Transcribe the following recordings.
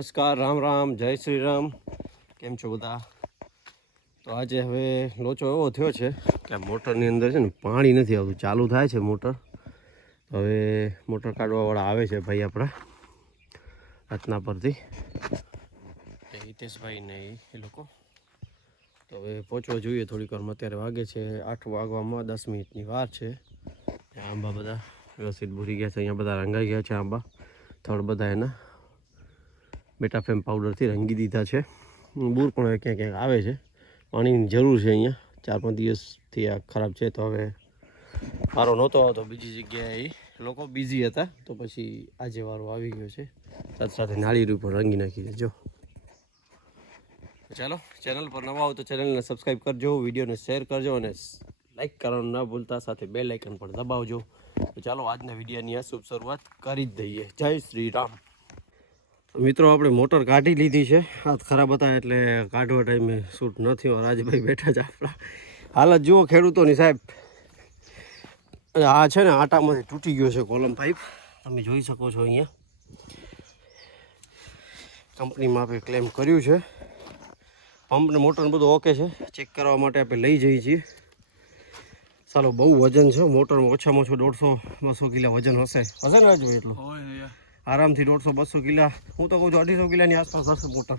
નમસ્કાર, રામ રામ, જય શ્રી રામ કેમ છો બધા? તો આજે હવે લોચો એવો થયો છે કે મોટરની અંદર છે ને પાણી નથી આવતું, ચાલુ થાય છે મોટર. હવે મોટર કાઢવાવાળા આવે છે ભાઈ આપણા રત્ના પરથી. હિતેશભાઈ ને એ લોકો. તો હવે પહોંચવા જોઈએ થોડીક વારમાં, અત્યારે વાગે છે આઠ વાગવામાં, દસ મિનિટની વાર છે. આંબા બધા વ્યવસ્થિત ભૂરી ગયા છે, અહીંયા બધા રંગાઈ ગયા છે આંબા, થડ બધા એના. બેટાફેમ પાવડરથી રંગી દીધા છે. બૂર પણ ક્યાંક ક્યાંક આવે છે. પાણીની જરૂર છે અહીંયા. ચાર પાંચ દિવસથી આ ખરાબ છે તો હવે વારો નહોતો આવતો બીજી જગ્યાએ લોકો બિઝી હતા તો પછી આજે વારો આવી ગયો છે. સાથે સાથે નાળિયેર ઉપર રંગી નાખી દેજો ચાલો ચેનલ પર નવા આવો તો ચેનલને સબસ્ક્રાઈબ કરજો વિડીયોને શેર કરજો અને લાઇક કરવાનું ના ભૂલતા. સાથે બે લાઇકન પણ દબાવજો. તો ચાલો, આજના વિડીયોની આ શુભ શરૂઆત કરી જ દઈએ. જય શ્રી રામ. મિત્રો, આપણે મોટર કાઢી લીધી છે. હાથ ખરાબ હતા એટલે કાઢવા ટાઈમે શૂટ ન થયો. રાજભાઈ બેઠા છે આપણા. હાલત જુઓ ખેડૂતોની સાહેબ. આ છે ને, આટામાંથી તૂટી ગયો છે કોલમ પાઇપ. તમે જોઈ શકો છો અહીંયા. કંપનીમાં આપણે ક્લેમ કર્યું છે. પંપને મોટરને મોટર બધું ઓકે છે. ચેક કરવા માટે આપણે લઈ જઈએ છીએ. ચાલો, બહુ વજન છે. મોટરમાં ઓછામાં ઓછું દોઢસો, બસો કિલો વજન હશે. હશે ને રાજભાઈ એટલું? આરામથી દોઢસો બસો કિલા. હું તો કહું છું અઢીસો કિલાની આસપાસ હશે મોટર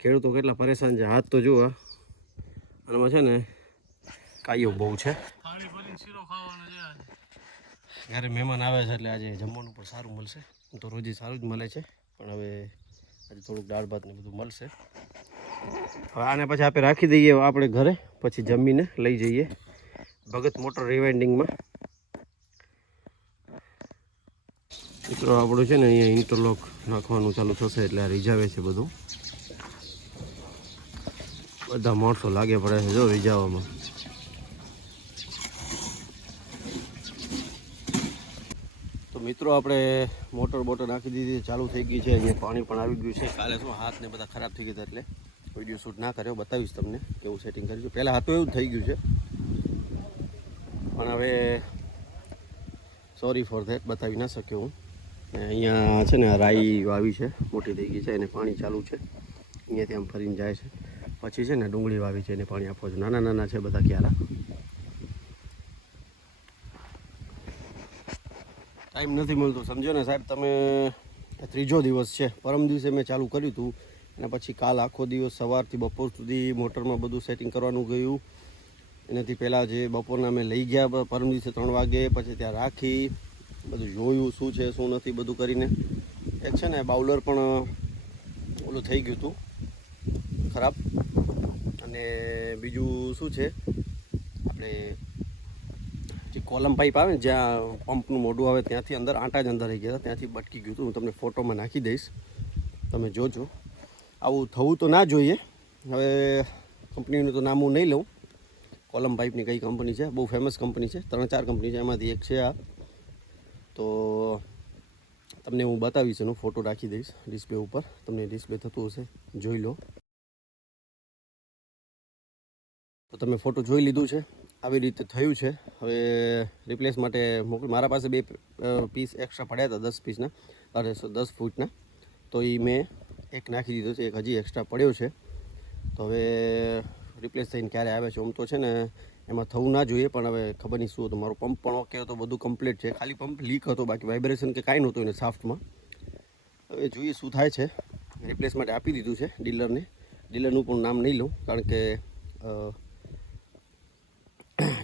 ખેડૂતો કેટલા પરેશાન છે. હાથ તો જુઓ. આનામાં છે ને કાયો બહુ છે. ઘરે મહેમાન આવે છે એટલે આજે જમવાનું પણ સારું મળશે. તો રોજે સારું જ મળે છે. પણ હવે આજે થોડુંક દાળ ભાત ને બધું મળશે. હવે આને પછી આપણે રાખી દઈએ આપણે ઘરે. પછી જમીને લઈ જઈએ. ભગત મોટર રિવાઇન્ડિંગમાં મિત્રો, આપણું છે ને અહીંયા ઇન્ટરલોક નાખવાનું ચાલુ થશે એટલે આ રીઝાવે છે બધું. બધા માણસો લાગે પડે છે જો રીઝાવામાં. તો મિત્રો, આપણે મોટર બોટર નાખી દીધી ચાલુ થઈ ગઈ છે, અહીંયા પાણી પણ આવી ગયું છે. કાલે શું હાથ ને બધા ખરાબ થઈ ગયા એટલે. વીડિયો શૂટ ના કર્યો, બતાવીશ તમને કેવું સેટિંગ કર્યું પહેલાં હાથો એવું થઈ ગયું છે. પણ હવે સોરી ફોર ધેટ બતાવી ના શક્યો હું. ને અહીંયા છે ને રાઈ વાવી છે, મોટી થઈ ગઈ છે, એને પાણી ચાલુ છે. અહીંયાથી આમ ફરીને જાય છે. પછી છે ને ડુંગળી વાવી છે, એને પાણી આપો છો. નાના નાના છે બધા ક્યારા. ટાઈમ નથી મળતો સમજો ને સાહેબ? તમે ત્રીજો દિવસ છે. પરમ દિવસે મેં ચાલુ કર્યું હતું અને પછી કાલ આખો દિવસ સવારથી બપોર સુધી મોટરમાં બધું સેટિંગ કરવાનું ગયું. એનાથી પહેલાં જે બપોરના અમે લઈ ગયા પરમ દિવસે ત્રણ વાગે, પછી ત્યાં રાખી, બધું જોયું શું છે, શું નથી બધું કરીને. એક છે ને, બાઉલર પણ ઓલું થઈ ગયું હતું, ખરાબ. અને બીજું શું છે, આપણે જે કોલમ પાઇપ આવે ને, જ્યાં પંપનું મોઢું આવે ત્યાંથી અંદર, આંટા જ અંદર રહી ગયા ત્યાંથી બટકી ગયું હતું. હું તમને ફોટોમાં નાખી દઈશ, તમે જોજો. આવું થવું તો ના જોઈએ. હવે કંપનીનું તો નામ હું નહીં લઉં. કોલમ પાઇપની કઈ કંપની છે? બહુ ફેમસ કંપની છે. ત્રણ ચાર કંપની છે. એમાંથી એક છે આ. તો તમને હું બતાવીશ એનો ફોટો રાખી દઈશ ડિસ્પ્લે ઉપર. તમને ડિસ્પ્લે થતું હશે. જોઈ લો. તો તમે ફોટો જોઈ લીધું છે. આવી રીતે થયું છે. હવે રિપ્લેસ માટે મોકલ. મારા પાસે બે પીસ એક્સ્ટ્રા પડ્યા હતા, દસ પીસના અરે દસ ફૂટના તો એ મેં એક નાખી દીધો છે. એક હજી એક્સ્ટ્રા પડ્યો છે. તો હવે રિપ્લેસ થઈને ક્યારે આવે છે, આમ તો છે ને એમાં થવું ના જોઈએ, પણ હવે ખબર નહીં શું હતું. મારો પંપ પણ ઓકે હતો, બધું કમ્પ્લીટ છે. ખાલી પંપ લીક હતો, બાકી વાઇબ્રેશન કે કાંઈ નહોતું એને સાફ્ટમાં હવે જોઈએ શું થાય છે. રિપ્લેસ માટે આપી દીધું છે ડીલરને ડીલરનું પણ નામ નહીં લઉં, કારણ કે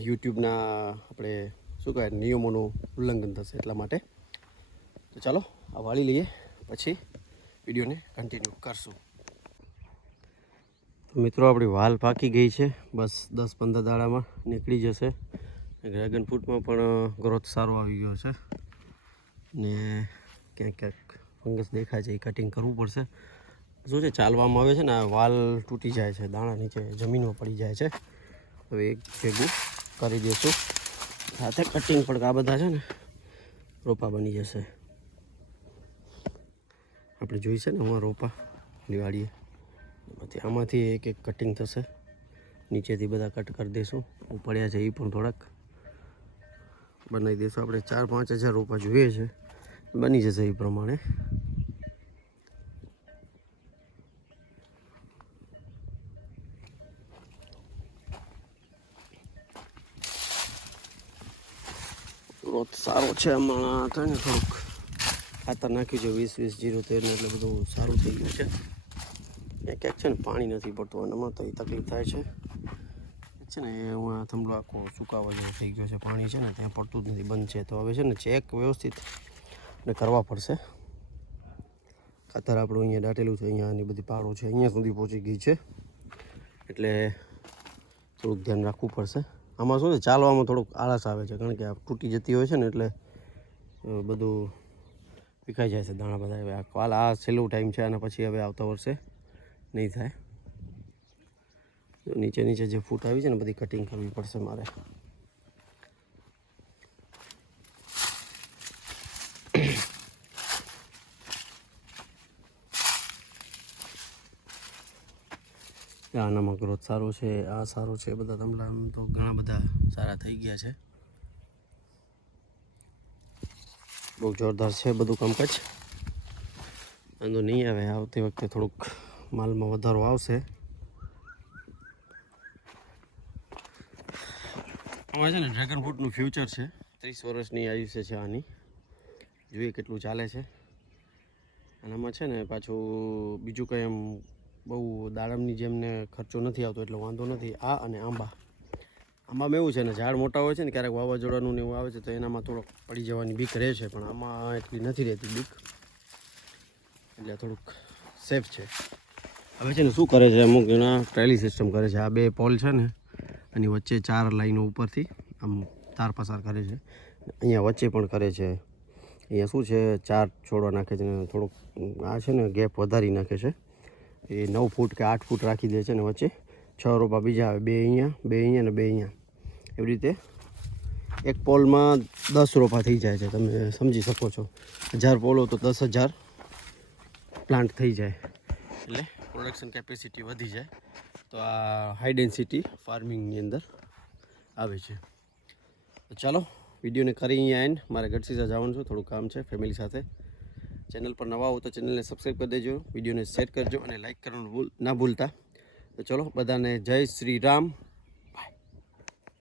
યુટ્યુબના આપણે શું કહેવાય, નિયમોનું ઉલ્લંઘન થશે એટલા માટે. તો ચાલો, આ વાળી લઈએ, પછી વિડીયોને કન્ટિન્યુ કરશું. મિત્રો, આપણી વાલ પાકી ગઈ છે. બસ દસ પંદર દાડામાં નીકળી જશે. ડ્રેગન ફ્રૂટમાં પણ ગ્રોથ સારો આવી ગયો છે. ને ક્યાંક ક્યાંક ફંગસ દેખાય છે, એ કટિંગ કરવું પડશે. શું છે, ચાલવામાં આવે છે ને વાલ તૂટી જાય છે, દાણા નીચે જમીનમાં પડી જાય છે. હવે એક ભેગું કરી દઈશું સાથે કટિંગ પણ આ બધા છે ને, રોપા બની જશે. આપણે જોઈશે ને હું રોપા દિવાળીએ એમાંથી આમાંથી એક એક કટિંગ થશે. નીચેથી બધા કટ કરી દઈશું. ઉપડ્યા છે એ પણ થોડાક. બનાવી દઈશું. આપણે ચાર પાંચ હજાર રૂપિયા જોઈએ છે. બની જશે એ પ્રમાણે. ગ્રોથ સારો છે હમણાં. થાય ને થોડુંક ખાતર નાખ્યું છે. વીસ વીસ જીરો તેર એટલે બધું સારું થઈ ગયું છે. ક્યાંક ક્યાંક છે ને પાણી નથી પડતું અને એમાં તો એ તકલીફ થાય છે. છે ને હું થંભલો આખો સુકાવા જેવો થઈ ગયો છે પાણી છે ને, ત્યાં પડતું જ નથી, બંધ છે. તો હવે છે ને ચેક વ્યવસ્થિત ને કરવા પડશે. ખાતર આપણું અહીંયા દાટેલું છે, અહીંયા આની બધી પાડો છે, અહીંયા સુધી પહોંચી ગઈ છે. એટલે થોડુંક ધ્યાન રાખવું પડશે. આમાં શું છે, ચાલવામાં થોડુંક આળસ આવે છે, કારણ કે આ તૂટી જતી હોય છે ને, એટલે બધું વિખાઈ જાય છે, દાણા બધા. કાલ આ છેલ્લું ટાઈમ છે અને પછી હવે આવતા વર્ષે. નહીં થાય. નીચે નીચે જે ફૂટ આવી છે ને બધી કટિંગ કરવી પડશે મારે. આનામાં ગ્રોથ સારો છે, આ સારો છે, બધા તમલા તો ઘણા બધા સારા થઈ ગયા છે. બહુ જોરદાર છે બધું કામકાજ. વાંધો નહીં આવે, આવતી વખતે થોડુંક માલમાં વધારો આવશે. આમાં છે ને ડ્રેગન ફ્રૂટનું ફ્યુચર છે. ત્રીસ વર્ષની આયુષ્ય છે આની. જોઈએ કેટલું ચાલે છે. અને આમાં છે ને પાછું બીજું કંઈ એમ બહુ દાડમની જેમને ખર્ચો નથી આવતો એટલે વાંધો નથી. આ અને આંબા. આંબામાં એવું છે ને ઝાડ મોટા હોય છે ને ક્યારેક વાવાઝોડાનું ને એવું આવે છે તો એનામાં થોડોક પડી જવાની બીક રહે છે, પણ આમાં એટલી નથી રહેતી બીક. એટલે થોડુંક સેફ છે. હવે છે ને શું કરે છે? અમુક જણા ટ્રેલી સિસ્ટમ કરે છે. આ બે પોલ છે ને, એની વચ્ચે ચાર લાઈનો ઉપરથી આમ તાર પસાર કરે છે. અહીંયા વચ્ચે પણ કરે છે. અહીંયા શું છે? ચાર છોડવા નાખે છે ને થોડુંક, આ છે ને ગેપ વધારી નાખે છે. એ નવ ફૂટ કે આઠ ફૂટ રાખી દે છે ને વચ્ચે. છ રોપા બીજા આવે. બે અહીંયા બે અહીંયા ને બે અહીંયા. એવી રીતે એક પોલમાં દસ રોપા થઈ જાય છે. તમે સમજી શકો છો. હજાર પોલો તો દસ હજાર પ્લાન્ટ થઈ જાય. એટલે પ્રોડક્શન કેપેસિટી વધી જાય, તો આ હાઈ ડેન્સિટી ફાર્મિંગની અંદર આવે છે. ચાલો, વિડીયોને કરી અહીંયા એન્ડ મારે ગઢસીસા જવાનું છે, થોડું કામ છે ફેમિલી સાથે. ચેનલ પર નવા હો તો ચેનલને સબસ્ક્રાઈબ કરી દેજો, વિડીયોને શેર કરજો અને લાઇક કરવાનું ભૂલ ના ભૂલતા. તો ચલો, બધાને જય શ્રી રામ.